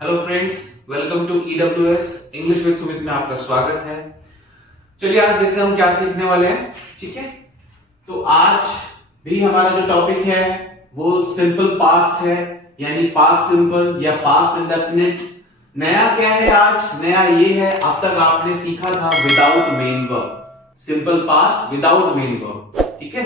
Hello friends, welcome to EWS English with Sumit में आपका स्वागत है। चलिए आज देखते हैं हम क्या सीखने वाले हैं। ठीक है, तो आज भी हमारा जो टॉपिक है वो सिंपल पास्ट है, यानी पास्ट सिंपल या पास्ट इंडेफिनिट। नया क्या है आज? नया ये है, अब तक आपने सीखा था without main verb, simple past without main verb. ठीक है,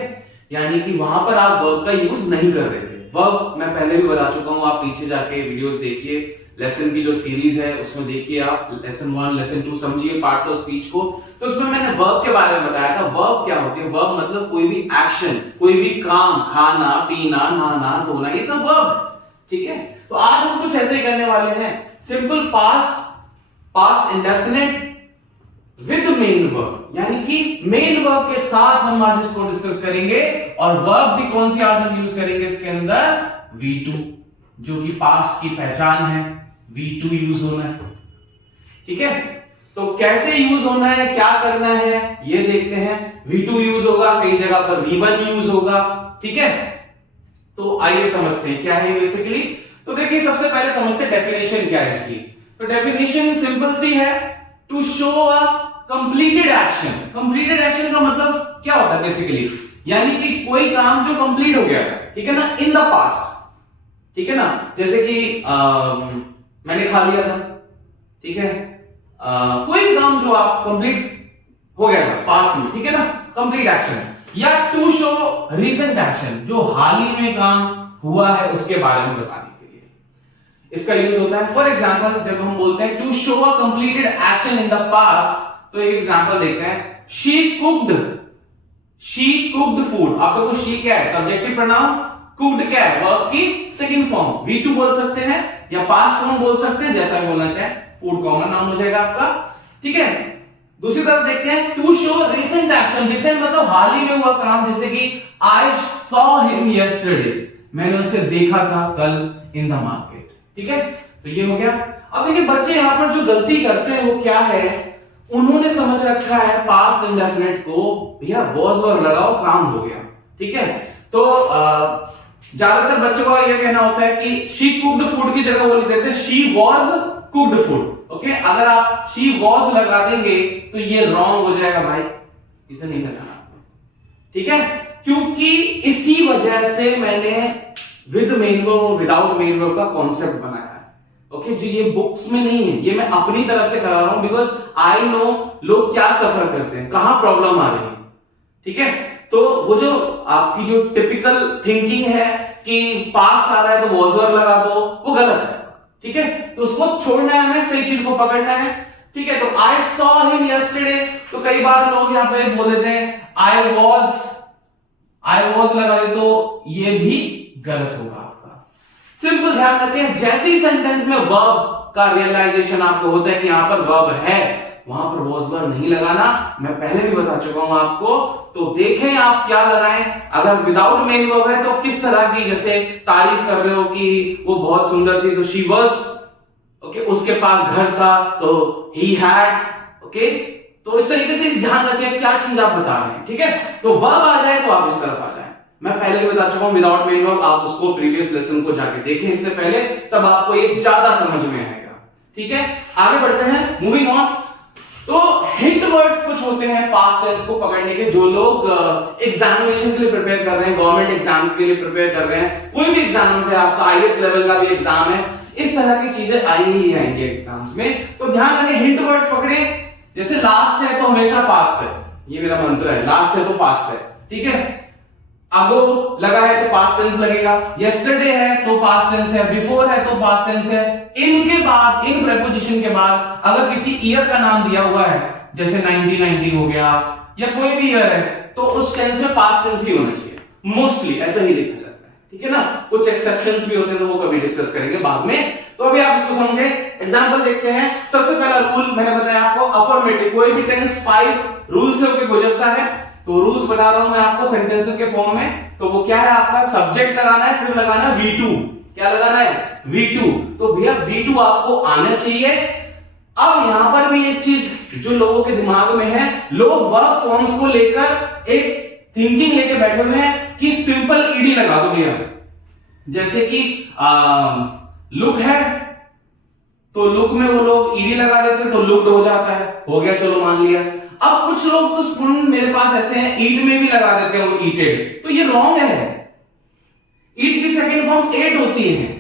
यानी कि वहां पर आप वर्ब का यूज नहीं कर रहे थे। वर्ब मैं पहले भी बता चुका हूं, आप पीछे जाके वीडियोस देखिए, लेसन की जो सीरीज है उसमें देखिए आप लेसन 1 लेसन 2 समझिए पार्ट्स ऑफ स्पीच को। तो उसमें मैंने वर्ब के बारे में बताया था। वर्ब क्या होती है? वर्ब मतलब कोई भी एक्शन, कोई भी काम, खाना पीना नहाना धोना, ये सब वर्ब। ठीक है, तो आज हम कुछ ऐसे ही करने वाले हैं, simple past, past indefinite with main verb, यानी कि मेन वर्ब के साथ हम आज इसको डिस्कस करेंगे। और वर्ब भी कौन सी आज हम यूज करेंगे इसके अंदर? V2, जो कि पास्ट की पहचान है। V2 यूज होना है। ठीक है, तो कैसे यूज होना है, क्या करना है, ये देखते हैं। V2 यूज होगा, कई जगह पर V1 यूज होगा। ठीक है, तो आइए समझते हैं क्या है बेसिकली। तो देखिए, सबसे पहले समझते हैं डेफिनेशन क्या है इसकी। तो डेफिनेशन सिंपल सी है, to show a completed action. Completed action का मतलब क्या होता है बेसिकली? यानी कि कोई काम जो कंप्लीट हो गया है, ठीक है ना, इन द पास्ट। ठीक है ना, जैसे कि मैंने खा लिया था। ठीक है, कोई भी काम जो आप कंप्लीट हो गया था पास्ट में, ठीक है ना, कंप्लीट एक्शन। या टू शो रीसेंट एक्शन, जो हाल ही में काम हुआ है उसके बारे में बताने के लिए इसका यूज होता है। फॉर एग्जांपल, जब हम बोलते हैं to show a completed action in the past, तो एक एग्जांपल देखते हैं। She cooked food. आप देखो, शी क्या है? Subjective pronoun. कुक्ड क्या है? वर्ब की सेकंड फॉर्म। V2 बोल सकते हैं या पास्ट फॉर्म बोल सकते हैं, जैसा भी बोलना चाहे। फूड कॉमन नाउन हो जाएगा आपका। ठीक है, दूसरी तरफ देखते हैं, to show recent action. Recent मतलब हाल ही में हुआ काम, जैसे कि आई सॉ हिम यस्टरडे, मैंने उसे देखा था कल इन द मार्केट। ठीक है, तो ये हो गया। अब देखिए, बच्चे यहां पर जो गलती करते हैं वो क्या है, उन्होंने समझ रखा है पास्ट इंडेफिनिट को, भैया वॉज वर्ब लगाओ काम हो गया। ठीक है, तो ज्यादातर बच्चों का यह कहना होता है कि शी कुक्ड फूड की जगह वो लिख देते हैं she was cooked food. Okay, अगर आप शी वॉज लगा देंगे तो ये रॉन्ग हो जाएगा भाई, इसे नहीं लगाना आपको। ठीक है, क्योंकि इसी वजह से मैंने विद मेन वर्ब और विदाउट मेन वर्ब का कॉन्सेप्ट बनाया है। ओके जी, ये बुक्स में नहीं है, ये मैं अपनी तरफ से करा रहा हूं, बिकॉज आई नो लोग क्या सफर करते हैं, कहां प्रॉब्लम आ रही है। ठीक है, तो वो जो आपकी जो टिपिकल थिंकिंग है कि पास्ट आ रहा है तो वॉज वर्ब लगा दो, वो गलत है। ठीक है, तो उसको छोड़ना है, हमें सही चीज को पकड़ना है। ठीक है, तो आई सॉ हिम यस्टरडे, तो कई बार लोग यहां पे बोल देते हैं आई वॉज लगा दे, तो ये भी गलत होगा आपका। सिंपल ध्यान रखें, जैसे ही सेंटेंस में वर्ब का रियलाइजेशन आपको होता है कि यहां पर वर्ब है, वहां पर वॉज वर्ब नहीं लगाना। मैं पहले भी बता चुका हूं आपको, तो देखें आप क्या लगाएं। अगर विदाउट मेन वर्ब है तो किस तरह की, जैसे तारीफ कर रहे हो कि वो बहुत सुंदर थी, तो शी वाज, ओके, उसके पास घर था तो ही हैड। ओके, तो इस तरीके से ध्यान रखिए क्या चीज आप बता रहे हैं। ठीक है, तो वर्ब आ जाए तो आप इस तरफ आ जाए। मैं पहले भी बता चुका हूं विदाउट मेन वर्ब, आप उसको प्रीवियस लेसन को जाके देखें इससे पहले, तब आपको ये ज्यादा समझ में आएगा। ठीक है, आगे बढ़ते हैं, मूविंग ऑन। तो हिंट वर्ड्स कुछ होते हैं पास्ट टेंस को पकड़ने के, जो लोग एग्जामिनेशन के लिए प्रिपेयर कर रहे हैं, गवर्नमेंट एग्जाम्स के लिए प्रिपेयर कर रहे हैं, कोई भी एग्जाम है, आपका IAS लेवल का भी एग्जाम है, इस तरह की चीजें आएंगी ही आएंगी एग्जाम्स में। तो ध्यान रखें, हिंट वर्ड्स पकड़े। जैसे लास्ट है तो हमेशा पास्ट है, ये मेरा मंत्र है, लास्ट है तो पास्ट है। ठीक है, अगो लगा है तो पास्ट टेंस लगेगा, यस्टरडे है तो पास्ट टेंस है, बिफोर है तो पास्ट टेंस है। इनके बाद, इन प्रेपोजिशन के बाद अगर किसी ईयर का नाम दिया हुआ है, जैसे 1990 हो गया या कोई भी ईयर है, तो उस टेंस में पास्ट टेंस ही होना चाहिए। मोस्टली ऐसा ही देखा जाता है। ठीक है ना, कुछ एक्सेप्शंस भी होते हैं, तो वो कभी डिस्कस करेंगे बाद में। तो अभी आप इसको समझे, एग्जांपल देखते हैं। सबसे पहला रूल मैंने बताया आपको, अफर्मेटिव, कोई भी टेंस 5 रूल से होकर गुजरता है। तो रूल्स बता रहा हूं मैं आपको सेंटेंसेस के फॉर्म में। तो वो क्या है आपका? सब्जेक्ट लगाना है, फिर लगाना है V2। क्या लगाना है? V2। तो भैया V2 आपको आना चाहिए। अब यहां पर भी एक चीज जो लोगों के दिमाग में है, लोग वर्ब फॉर्म्स को लेकर एक थिंकिंग लेके बैठे हुए हैं कि सिंपल ईडी लगा दो भैया। जैसे कि लुक है, तो लुक में वो लोग ईडी लगा देते हैं तो लुक्ड हो जाता है, हो गया, चलो मान लिया। अब कुछ लोग तो स्टूडेंट मेरे पास ऐसे हैं ईट में भी लगा देते हैं वो ईटेड, तो ये रॉन्ग है। ईट की सेकंड फॉर्म एट होती है।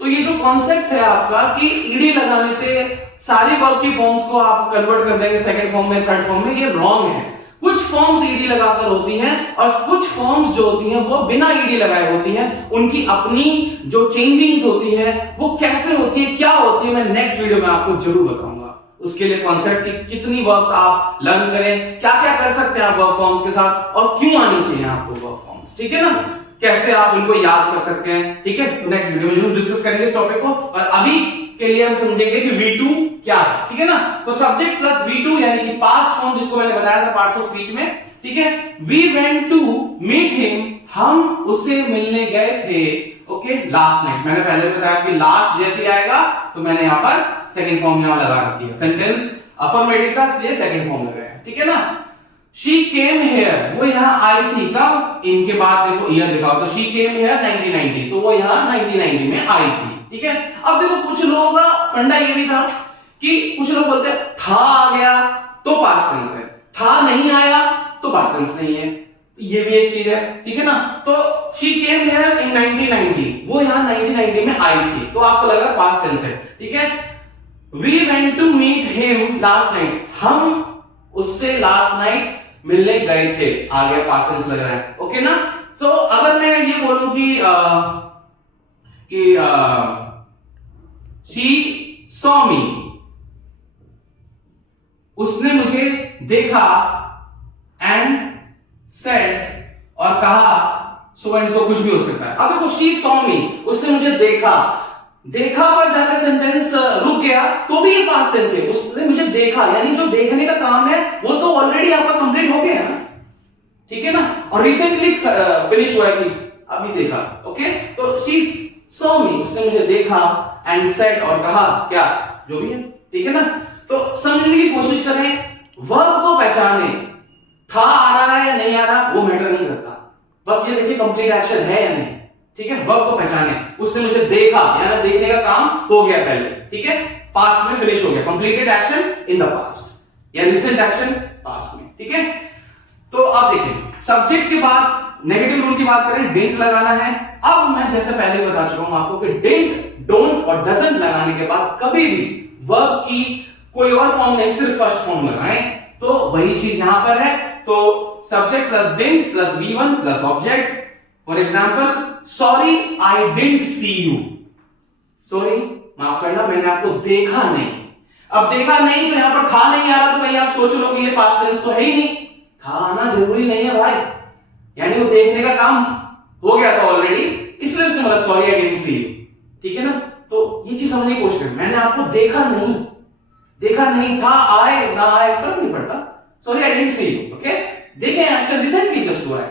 तो ये जो कॉन्सेप्ट है आपका कि ईडी लगाने से सारी वर्ब की फॉर्म्स को आप कन्वर्ट कर देंगे सेकंड फॉर्म में, थर्ड फॉर्म में, ये रॉन्ग है। कुछ फॉर्म्स ईडी लगाकर होती हैं और कुछ फॉर्म्स जो होती हैं वो बिना ईडी लगाए होती हैं। उनकी अपनी जो चेंजिंग्स होती है वो कैसे होती है, क्या होती है, मैं नेक्स्ट वीडियो में आपको जरूर बताऊंगा। उसके लिए कॉन्सेप्ट की कितनी वर्ब्स आप लर्न करें, क्या क्या कर सकते हैं आप वर्ब फॉर्म्स के साथ और क्यों आनी चाहिए आपको वर्ब फॉर्म्स, ठीक है ना, कैसे आप इनको याद कर सकते हैं, ठीक है। तो नेक्स्ट वीडियो में जरूर डिस्कस करेंगे इस टॉपिक को। और अभी के लिए हम समझेंगे कि V2 क्या है, ठीक है ना। तो सब्जेक्ट प्लस V2 यानी कि पास्ट फॉर्म जिसको मैंने बताया था पार्ट्स ऑफ स्पीच में, ठीक है। We went to meet him, हम उससे मिलने गए थे, ओके, लास्ट नाइट। मैंने पहले बताया कि लास्ट जैसे आएगा तो मैंने यहां पर सेकंड फॉर्म यहां लगा रखी है, सेंटेंस अफर्मेटिव था इसलिए सेकंड फॉर्म लगाया, ठीक है ना। She came here, वो यहाँ आई थी कब, इनके बाद देखो ईयर लिखा हो तो she came here 1990, तो वो यहाँ 1990 में आई थी, ठीक है। अब देखो कुछ लोगों का फंडा ये भी था कि कुछ लोग बोलते हैं था आ गया तो पास्ट टेंस है, था नहीं आया तो पास्ट टेंस नहीं है, ये भी एक चीज है, ठीक है ना। तो she came here in 1990, वो यहाँ 1990 में आई थी, तो आपको लग रहा है पास्ट टेंस है, ठीक है। We went to meet him last night, हम उससे लास्ट नाइट मिलने गए थे, आ गया पास्ट टेंस लग रहा है, ओके ना। सो अगर मैं ये बोलूं कि she saw me, उसने मुझे देखा, एंड said और कहा सो एंड सो, कुछ भी हो सकता है। अब देखो she saw me, उसने मुझे देखा, देखा पर जाकर सेंटेंस रुक गया तो भी ये पास्ट टेंस है, उसने मुझे देखा, यानी जो देखने का काम है वो तो ऑलरेडी आपका कंप्लीट हो गया है ना, ठीक है ना, और रिसेंटली फिनिश हुआ है कि अभी देखा, ओके। तो she saw me, उसने मुझे देखा, एंड said और कहा, क्या जो भी है, ठीक है ना। तो समझने की कोशिश करें, वर्ब को पहचाने, था आ रहा है नहीं आ रहा वो मैटर नहीं करता, बस ये देखिए कंप्लीट एक्शन है या नहीं, ठीक है। वर्ब को पहचाने, उसने मुझे देखा यानी देखने का काम हो गया पहले, ठीक है, पास्ट में फिनिश हो गया, completed action in the past या रिसेंट एक्शन पास्ट में, ठीक है। तो अब देखिए सब्जेक्ट के बाद नेगेटिव रूल की बात करें, डिडंट लगाना है। अब मैं जैसे पहले बता चुका हूं आपको कि डिडंट, डोंट और डजंट लगाने के बाद कभी भी वर्ब की कोई और फॉर्म नहीं, सिर्फ फर्स्ट फॉर्म लगाएं, तो वही चीज यहां पर है। तो subject plus didn't plus V1 plus object. For example, sorry I didn't see you, sorry माफ करना मैंने आपको देखा नहीं। अब देखा नहीं तो यहां पर था नहीं आ रहा, तो भाई आप सोच लो कि ये पास्ट टेंस तो है ही नहीं, था आना जरूरी नहीं है भाई, यानी वो देखने का काम हो गया था ऑलरेडी, इसलिए उसने बोला sorry I didn't see you, ठीक है ना। तो ये चीज समझने की कोशिश करें, मैंने आपको देखा नहीं, देखा नहीं था, आए ना आए फर्क नहीं पड़ता, sorry I didn't see you, okay. देखें एक्शन रिसेंटली जस्ट हुआ है।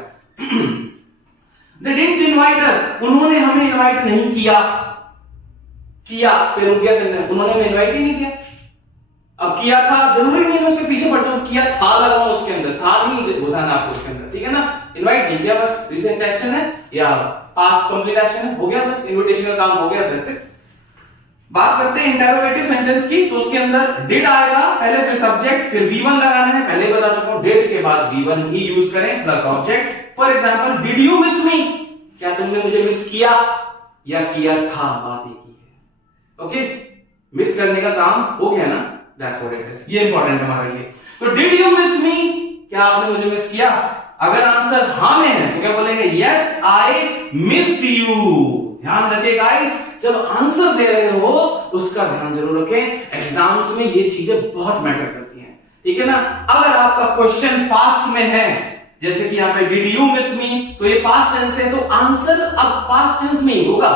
They didn't invite us, उन्होंने हमें इनवाइट नहीं किया, किया पे रुक गया सेंटेंस, उन्होंने हमें इनवाइट ही नहीं किया। अब किया था जरूरी नहीं मैं उसके पीछे पढ़ता हूं, किया था लगाऊं उसके अंदर, था नहीं घुसाना आपको उसके अंदर, ठीक है ना। इनवाइट नहीं किया, बस रिसेंट एक्शन है या पास्ट कंप्लीट एक्शन है, हो गया, बस इनविटेशन का काम हो गया, दैट्स इट। बात करते हैं इंटरोगेटिव सेंटेंस की, तो उसके अंदर डिड आएगा पहले, फिर सब्जेक्ट, फिर V1 लगाना है, पहले बता चुका हूं, डिड के बाद V1 ही यूज करें plus object. For example, did you miss मी, क्या तुमने मुझे मिस किया या किया था, बात एक ही है, ओके। मिस करने का काम हो गया ना, दैट्स व्हाट इट इज, ये इंपॉर्टेंट है हमारे लिए। तो डिड यू मिस मी, क्या आपने मुझे मिस किया। अगर आंसर हां में है तो क्या बोलेंगे, यस आई मिस्ड यू। ध्यान रखिए गाइस, जब आंसर दे रहे हो उसका ध्यान जरूर रखें, एग्जाम्स में ये चीजें बहुत मैटर करती हैं, ठीक है ना। अगर आपका क्वेश्चन पास्ट में है, जैसे कि यहां पे डिड यू मिस मी, तो ये पास्ट टेंस है, तो आंसर अब पास्ट टेंस में ही होगा,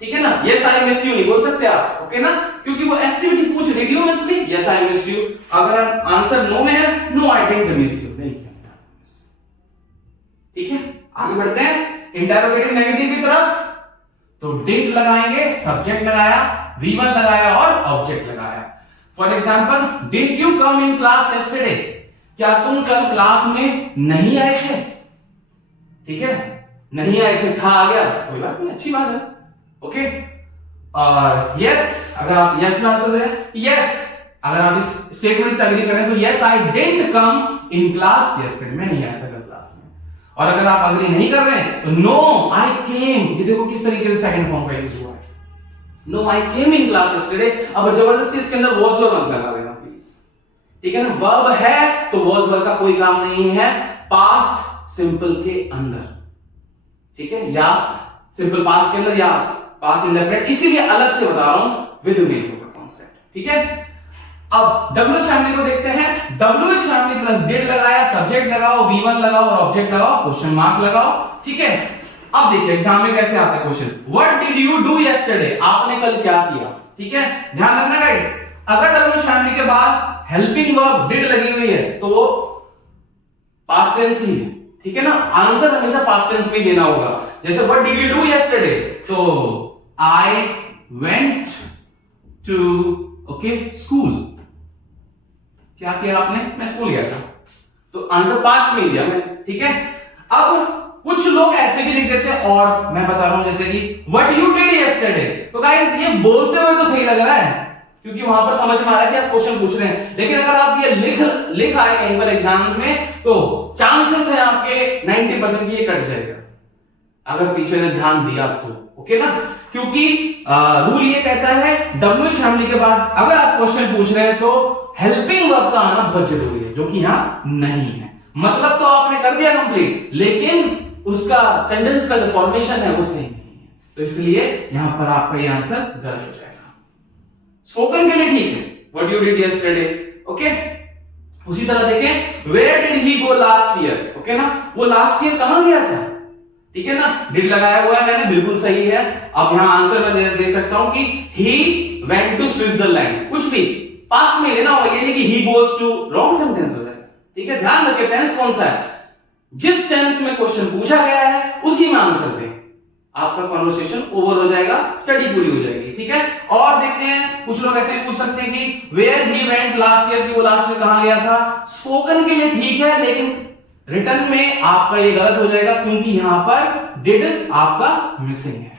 ठीक है ना। यस आई मिस यू नहीं बोल सकते आप, ओके ना, क्योंकि वो एक्टिविटी पूछ did you miss me, yes I miss you. अगर आंसर नो में है, no I didn't miss you, नहीं किया, ठीक है। आगे बढ़ते हैं इंटरोगेटिव नेगेटिव की तरफ। तो डिड लगाएंगे, सब्जेक्ट लगाया, V1 लगाया और ऑब्जेक्ट लगाया। For example, did you come in class yesterday, क्या तुम कल क्लास में नहीं आए थे, ठीक है, नहीं आए थे, था आ गया, कोई बात नहीं, अच्छी बात है, ओके। और यस अगर आप यस में आंसर दें, यस अगर आप इस स्टेटमेंट से एग्री करें तो yes I didn't come in class yesterday, मैं नहीं आया था कल क्लास में। और अगर आप एग्री नहीं कर रहे हैं तो नो आई केम, ये देखो किस तरीके से सेकंड फॉर्म का यूज हुआ है, no I came in class yesterday. अब जबरदस्ती इसके अंदर वॉज वर्ब मत लगा देना प्लीज, ठीक है ना। वर्ब है तो वॉज वर्ब का कोई काम नहीं है पास्ट सिंपल के अंदर, ठीक है, या सिंपल पास्ट के अंदर या पास्ट इंडेफिनिट, इसीलिए अलग से बता रहा हूं विद मेन का कॉन्सेप्ट, ठीक है। अब WH फैमिली को देखते हैं। WH फैमिली प्लस डिड लगाया, सब्जेक्ट लगाओ, V1 लगाओ और ऑब्जेक्ट लगाओ, क्वेश्चन मार्क लगाओ, ठीक है। अब देखिए एग्जाम में कैसे आता है question, what did you do yesterday, आपने कल क्या किया, ठीक है। ध्यान रखना गाइस, अगर WH फैमिली के बाद हेल्पिंग वर्ब डिड लगी हुई है तो वो पास्ट टेंस ही है, ठीक है ना। आंसर हमेशा पास्ट टेंस में लेना होगा। जैसे what did you do yesterday, तो I went to okay school, क्या किया आपने, मैं स्कूल गया था, तो आंसर पास्ट में ही दिया मैं, ठीक है। अब कुछ लोग ऐसे भी लिख देते हैं और मैं बता रहा हूं जैसे कि व्हाट यू डिड यस्टरडे, तो गाइस ये बोलते हुए तो सही लग रहा है क्योंकि वहां पर समझ में आ रहा है कि आप क्वेश्चन पूछ रहे हैं, लेकिन अगर आप ये लिख आए कहीं पर एग्जाम में तो चांसेस है आपके 90% की ये कट जाएगा अगर टीचर ने ध्यान दिया तो, ओके ना। क्योंकि रूल ये कहता है WH फैमिली के बाद अगर आप क्वेश्चन पूछ रहे हैं तो हेल्पिंग वर्ब का आना बहुत जरूरी है, जो कि यहां नहीं है। मतलब तो आपने कर दिया कंप्लीट, लेकिन उसका सेंटेंस का जो फॉर्मेशन है वो सही नहीं है, तो इसलिए यहां पर आपका ये आंसर गलत हो जाएगा। स्पोकन के लिए ठीक है, what you did yesterday, okay. उसी तरह देखें, where did he go last year, okay ना, वो लास्ट ईयर कहां गया था, ठीक है ना। डिड लगाया हुआ है मैंने, बिल्कुल सही है। अब यहां आंसर मैं दे सकता हूं कि ही वेंट टू स्विट्जरलैंड, कुछ भी पास्ट में लेना होगा, ये नहीं कि he goes to, wrong sentence हो जाएगा, ठीक है। ध्यान रखिए टेंस कौन सा है, जिस टेंस में क्वेश्चन पूछा गया है उसी में आंसर दें, आपका कन्वर्सेशन ओवर हो जाएगा, स्टडी पूरी हो जाएगी, ठीक है। और देखते हैं कुछ लोग ऐसे पूछ सकते हैं कि where he went last year, कि वो लास्ट ईयर कहां गया था। स्पोकन के लिए ठीक है, लेकिन रिटर्न में आपका ये गलत हो जाएगा क्योंकि यहां पर डिड आपका मिसिंग है,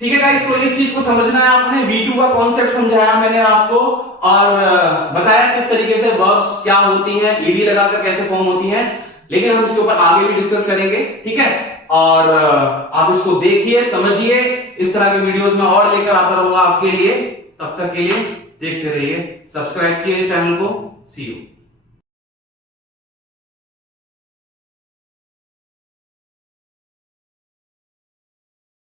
ठीक है गाइस। तो इस चीज को समझना है आपने, V2 का कॉन्सेप्ट समझाया मैंने आपको और बताया किस तरीके से वर्ब्स क्या होती हैं, ईडी लगाकर कैसे फॉर्म होती हैं, लेकिन हम इसके ऊपर आगे भी डिस्कस करेंगे, ठीक है। और आप इसको देखिए, समझिए, इस तरह के वीडियोस में और लेकर आता रहूंगा आपके लिए। तब तक के लिए देखते रहिए, सब्सक्राइब कीजिए चैनल को। सी यू।